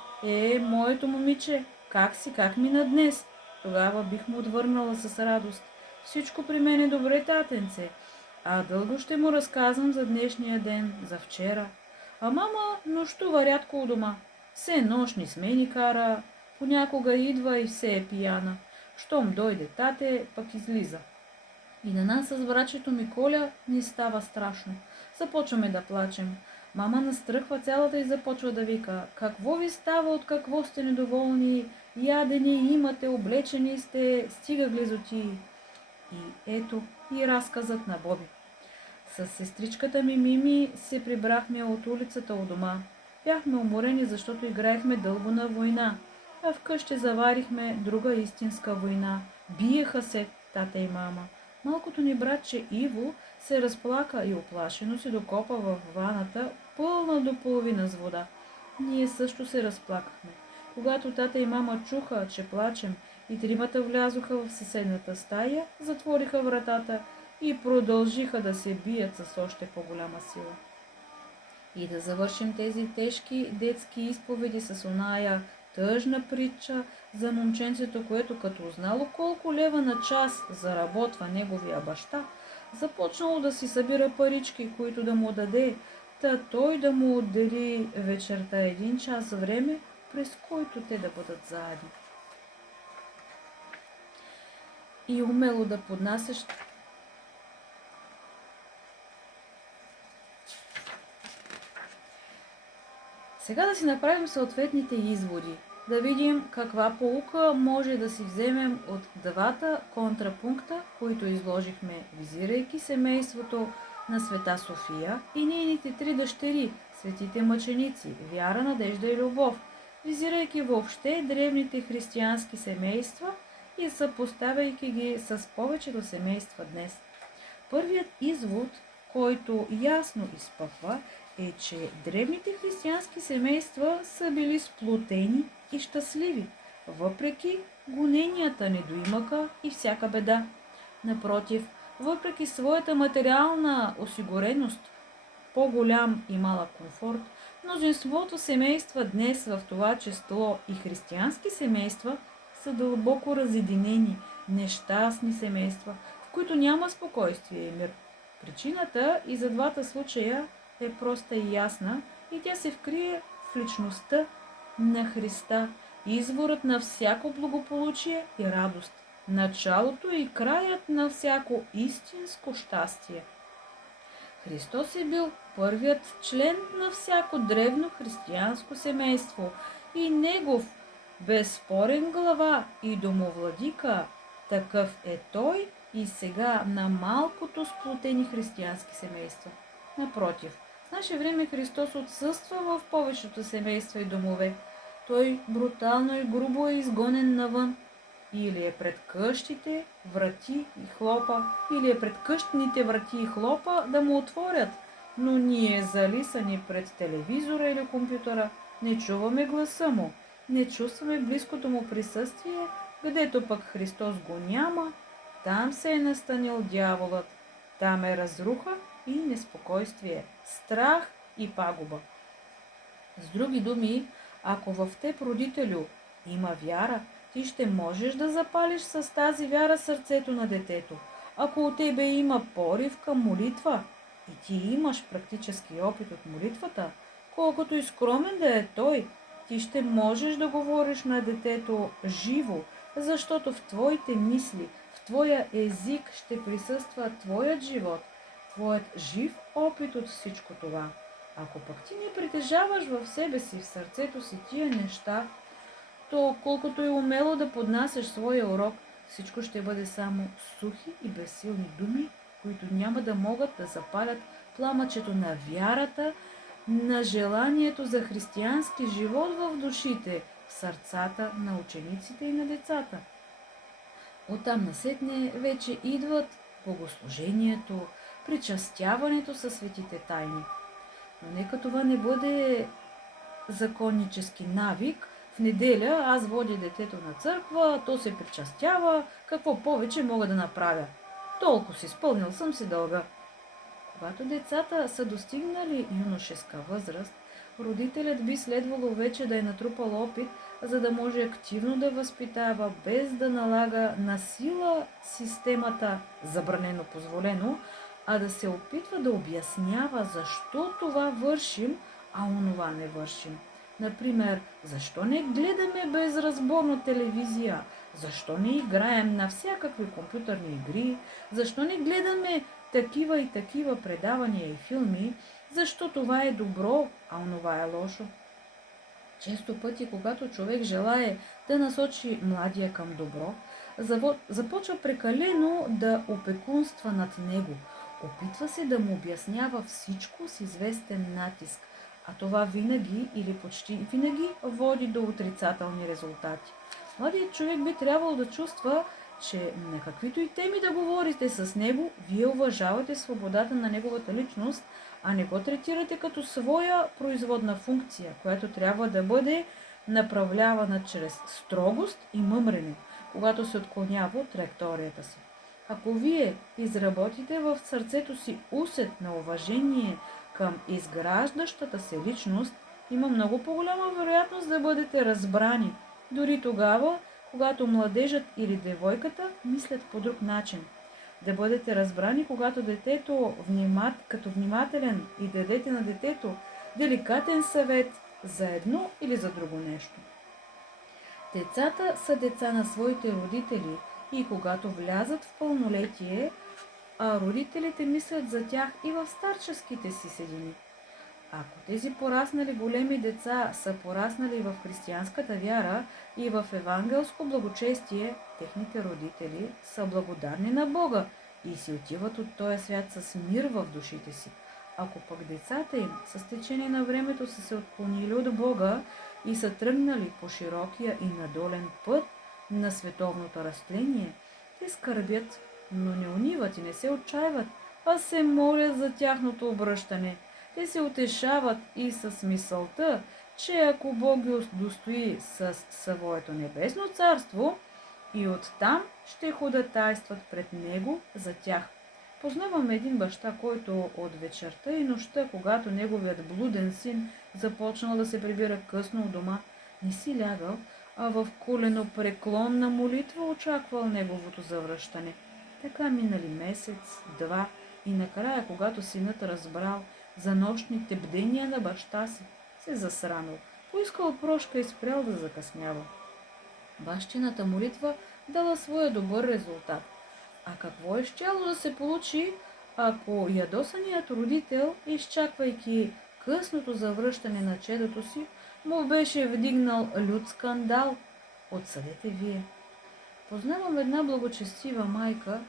моето момиче, как мина днес? Тогава бих му отвърнала с радост: всичко при мен е добре, татенце. А дълго ще му разказвам за днешния ден, за вчера. А мама нощува рядко у дома. Все нощни смени кара, понякога идва и все е пияна. Щом дойде тате, пък излиза. И на нас с братчето ми Коля ни става страшно. Започваме да плачем. Мама настръхва цялата и започва да вика: какво ви става, от какво сте недоволни, ядени имате, облечени сте, стига глезоти. И ето и разказът на Боби. С сестричката ми Мими се прибрахме от улицата у дома. Бяхме уморени, защото играехме дълго на война, а вкъщи заварихме друга истинска война. Биеха се тата и мама. Малкото ни братче Иво се разплака и оплашено се докопа в ваната, пълна до половина с вода. Ние също се разплакахме. Когато тата и мама чуха, че плачем, и тримата влязоха в съседната стая, затвориха вратата и продължиха да се бият с още по-голяма сила. И да завършим тези тежки детски изповеди с оная тъжна притча за момченцето, което като знало колко лева на час заработва неговия баща, започнало да си събира парички, които да му даде, та той да му отдели вечерта 1 час време, през който те да бъдат заедно. И умело да поднасяш Сега да си направим съответните изводи, да видим каква поука може да си вземем от двата контрапункта, които изложихме, визирайки семейството на Света София и нейните 3 дъщери, светите мъченици, вяра, надежда и любов, визирайки въобще древните християнски семейства и съпоставяйки ги с повечето семейства днес. Първият извод, който ясно изпъква, е, че древните християнски семейства са били сплотени и щастливи, въпреки гоненията, недоимъка и всяка беда. Напротив, въпреки своята материална осигуреност, по-голям и малък комфорт, мнозинството семейства днес, в това число и християнски семейства, са дълбоко разединени, нещастни семейства, в които няма спокойствие и мир. Причината и за двата случая е проста и ясна и тя се вкрие в личността на Христа, изворът на всяко благополучие и радост, началото и краят на всяко истинско щастие. Христос е бил първият член на всяко древно християнско семейство и негов безспорен глава и домовладика, такъв е той и сега на малкото сплотени християнски семейства. Напротив, в наше време Христос отсъства в повечето семейства и домове. Той брутално и грубо е изгонен навън. Или е пред къщите врати и хлопа, или е пред къщните врати и хлопа да му отворят. Но ние, залисани пред телевизора или компютъра, не чуваме гласа му, не чувстваме близкото му присъствие, където пък Христос го няма, там се е настанил дяволът, там е разруха и неспокойствие, страх и пагуба. С други думи, ако в теб, родителю, има вяра, ти ще можеш да запалиш с тази вяра сърцето на детето. Ако у тебе има порив към молитва и ти имаш практически опит от молитвата, колкото и скромен да е той, ти ще можеш да говориш на детето живо, защото в твоите мисли, в твоя език ще присъства твоят живот, твоят жив опит от всичко това. Ако пък ти не притежаваш в себе си, в сърцето си тия неща, то колкото и умело да поднасяш своя урок, всичко ще бъде само сухи и безсилни думи, които няма да могат да запалят пламъчето на вярата, на желанието за християнски живот в душите, в сърцата на учениците и на децата. Оттам насетне вече идват богослужението, причастяването със светите тайни. Но нека това не бъде законнически навик. В неделя аз водя детето на църква, то се причастява, какво повече мога да направя? Толкова си изпълнил съм си дълга. Когато децата са достигнали юношеска възраст, родителят би следвало вече да е натрупал опит, за да може активно да възпитава, без да налага на сила системата забранено-позволено, а да се опитва да обяснява защо това вършим, а онова не вършим. Например, защо не гледаме безразборно телевизия, защо не играем на всякакви компютърни игри, защо не гледаме такива и такива предавания и филми, защо това е добро, а онова е лошо. Често пъти, когато човек желае да насочи младия към добро, започва прекалено да опекунства над него. Опитва се да му обяснява всичко с известен натиск, а това винаги или почти винаги води до отрицателни резултати. Младият човек би трябвало да чувства, че на каквито и теми да говорите с него, вие уважавате свободата на неговата личност, а не го третирате като своя производна функция, която трябва да бъде направлявана чрез строгост и мъмрене, когато се отклонява от траекторията си. Ако вие изработите в сърцето си усет на уважение към изграждащата се личност, има много по-голяма вероятност да бъдете разбрани, дори тогава, когато младежът или девойката мислят по друг начин. Да бъдете разбрани, когато детето като внимателен и дадете на детето деликатен съвет за едно или за друго нещо. Децата са деца на своите родители и когато влязат в пълнолетие, а родителите мислят за тях и в старческите си седини. Ако тези пораснали големи деца са пораснали в християнската вяра и в евангелско благочестие, техните родители са благодарни на Бога и си отиват от този свят с мир в душите си. Ако пък децата им с течение на времето са се отклонили от Бога и са тръгнали по широкия и надолен път на световното растление, те скърбят, но не униват и не се отчаиват, а се молят за тяхното обръщане. Те се утешават и с мисълта, че ако Бог ги удостои с своето небесно царство, и оттам ще ходатайстват пред Него за тях. Познавам един баща, който от вечерта и нощта, когато неговият блуден син започнал да се прибира късно у дома, не си лягал, а в коленопреклонна молитва очаквал неговото завръщане. Така минали месец, два и накрая, когато синът разбрал за нощните бдения на баща си, се засрамил, поискал прошка и спрял да закъснява. Бащината молитва дала своя добър резултат. А какво е щяло да се получи, ако ядосаният родител, изчаквайки късното завръщане на чедото си, му беше вдигнал лют скандал? Отсъдете вие. Познавам една благочестива майка,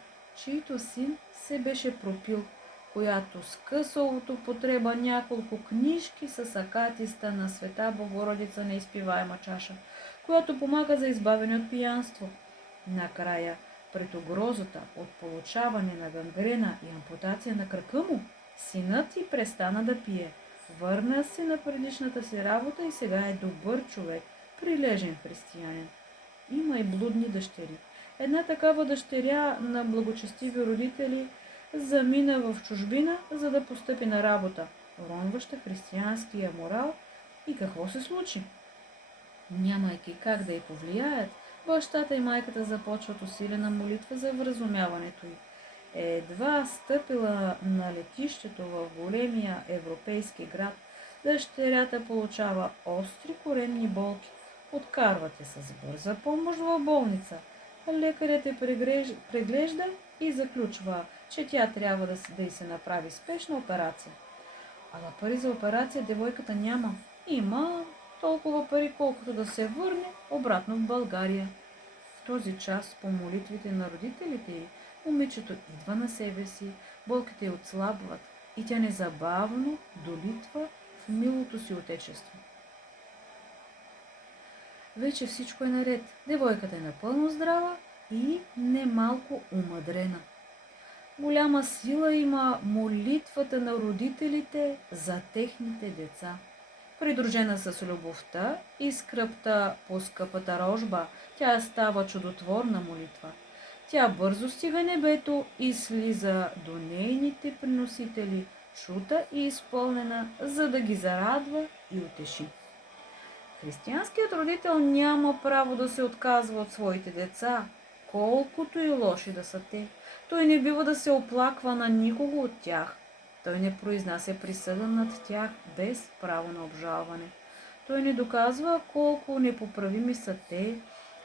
чийто син се беше пропил, която с къса от употреба няколко книжки с акатиста на Света Богородица неизпиваема чаша, която помага за избавяне от пиянство. Накрая, пред угрозата от получаване на гангрена и ампутация на крака му, синът й престана да пие. Върна се на предишната си работа и сега е добър човек, прилежен християнин. Има и блудни дъщери. Една такава дъщеря на благочестиви родители замина в чужбина, за да постъпи на работа, уронваща християнския морал. И какво се случи? Нямайки как да й повлияят, бащата и майката започват усилена молитва за вразумяването й. Едва стъпила на летището в големия европейски град, дъщерята получава остри коремни болки. Откарвате с бърза помощ в болница. Лекарят я преглежда и заключва, че тя трябва да й се направи спешна операция. Ала пари за операция девойката няма. Има толкова пари, колкото да се върне обратно в България. В този час, по молитвите на родителите й, момичето идва на себе си, болките й отслабват и тя незабавно долитва в милото си отечество. Вече всичко е наред. Девойката е напълно здрава и немалко умъдрена. Голяма сила има молитвата на родителите за техните деца. Придружена с любовта и скръпта по скъпата рожба, тя става чудотворна молитва. Тя бързо стига небето и слиза до нейните приносители, чута и изпълнена, за да ги зарадва и утеши. Християнският родител няма право да се отказва от своите деца, колкото и лоши да са те. Той не бива да се оплаква на никого от тях. Той не произнася присъда над тях без право на обжалване. Той не доказва колко непоправими са те,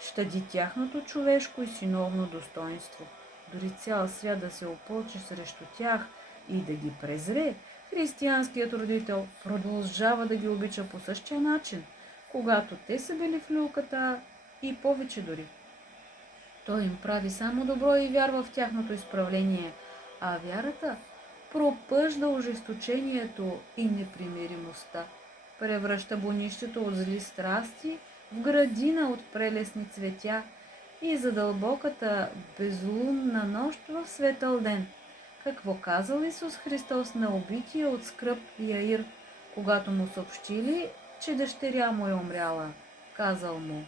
щади тяхното човешко и синовно достоинство. Дори цял свят да се опълчи срещу тях и да ги презре, християнският родител продължава да ги обича по същия начин, когато те са били в люлката и повече дори. Той им прави само добро и вярва в тяхното изправление, а вярата пропъжда ожесточението и непримиримостта, превръща бунището от зли страсти в градина от прелесни цветя и за дълбоката безлунна нощ в светъл ден. Какво казал Исус Христос на убития от скръб Яир, когато му съобщили, че дъщеря му е умряла? Казал му: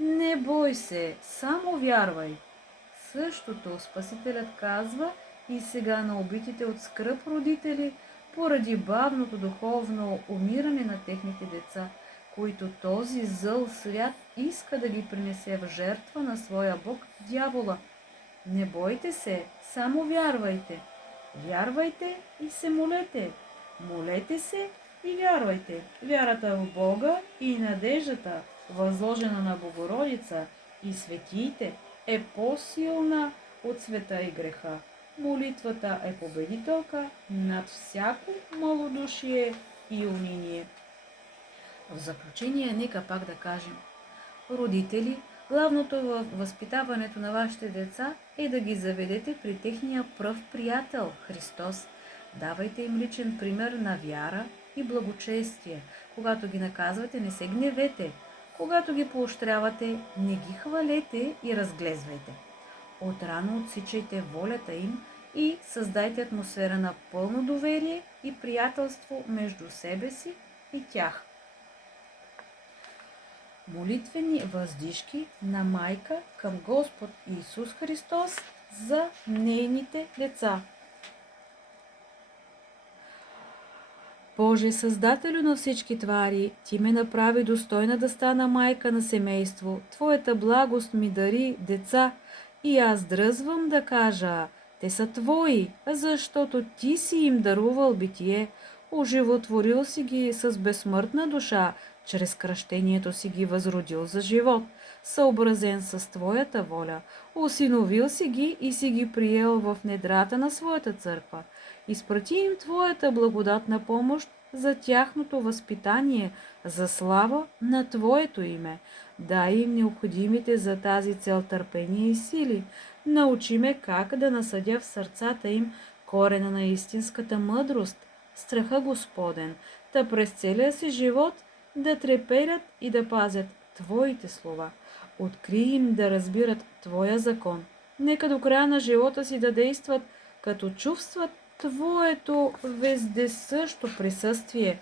не бой се, само вярвай. Същото Спасителят казва и сега на убитите от скръб родители поради бавното духовно умиране на техните деца, които този зъл свят иска да ги принесе в жертва на своя бог дявола. Не бойте се, само вярвайте. Вярвайте и се молете. Молете се и вярвайте. Вярата в Бога и надеждата, възложена на Богородица и светиите, е по-силна от света и греха. Молитвата е победителка над всяко малодушие и униние. В заключение, нека пак да кажем: родители, главното във възпитаването на вашите деца е да ги заведете при техния пръв приятел Христос. Давайте им личен пример на вяра и благочестие. Когато ги наказвате, не се гневете. Когато ги поощрявате, не ги хвалете и разглезвайте. Отрано отсичайте волята им и създайте атмосфера на пълно доверие и приятелство между себе си и тях. Молитвени въздишки на майка към Господ Исус Христос за нейните деца. Боже, Създателю на всички твари, Ти ме направи достойна да стана майка на семейство. Твоята благост ми дари деца и аз дръзвам да кажа: те са Твои, защото Ти си им дарувал битие, оживотворил си ги с безсмъртна душа, чрез кръщението си ги възродил за живот, съобразен с Твоята воля, осиновил си ги и си ги приел в недрата на своята църква. Изпрати им Твоята благодатна помощ за тяхното възпитание, за слава на Твоето име. Дай им необходимите за тази цел търпение и сили. Научи ме как да насъдя в сърцата им корена на истинската мъдрост, страха Господен, да през целия си живот да треперят и да пазят Твоите слова. Откри им да разбират Твоя закон. Нека до края на живота си да действат, като чувстват Твоето вездесъщо присъствие.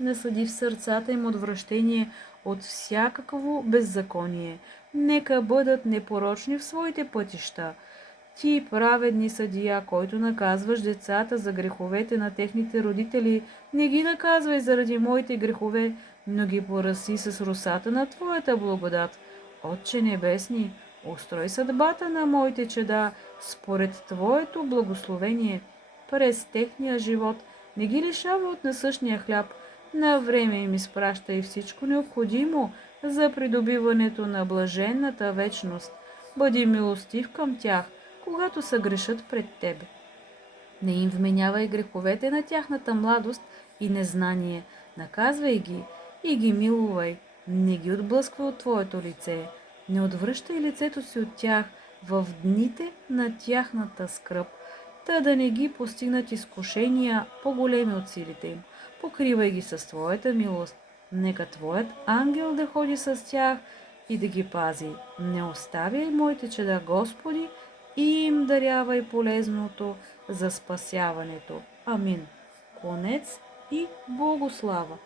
Насъди в сърцата им отвращение от всякакво беззаконие. Нека бъдат непорочни в своите пътища. Ти, праведни съдия, който наказваш децата за греховете на техните родители, не ги наказвай заради моите грехове, но ги пораси с росата на Твоята благодат. Отче небесни, устрой съдбата на моите чеда според Твоето благословение. През техния живот не ги лишава от насъщния хляб, на време им изпращай всичко необходимо за придобиването на блаженната вечност. Бъди милостив към тях, когато съгрешат пред Тебе. Не им вменявай греховете на тяхната младост и незнание. Наказвай ги и ги милувай. Не ги отблъсквай от Твоето лице. Не отвръщай лицето си от тях в дните на тяхната скръб, та да не ги постигнат изкушения по-големи от силите им. Покривай ги с Твоята милост. Нека Твоят ангел да ходи с тях и да ги пази. Не оставяй моите чеда, Господи, и им дарявай полезното за спасяването. Амин. Конец и Богослава.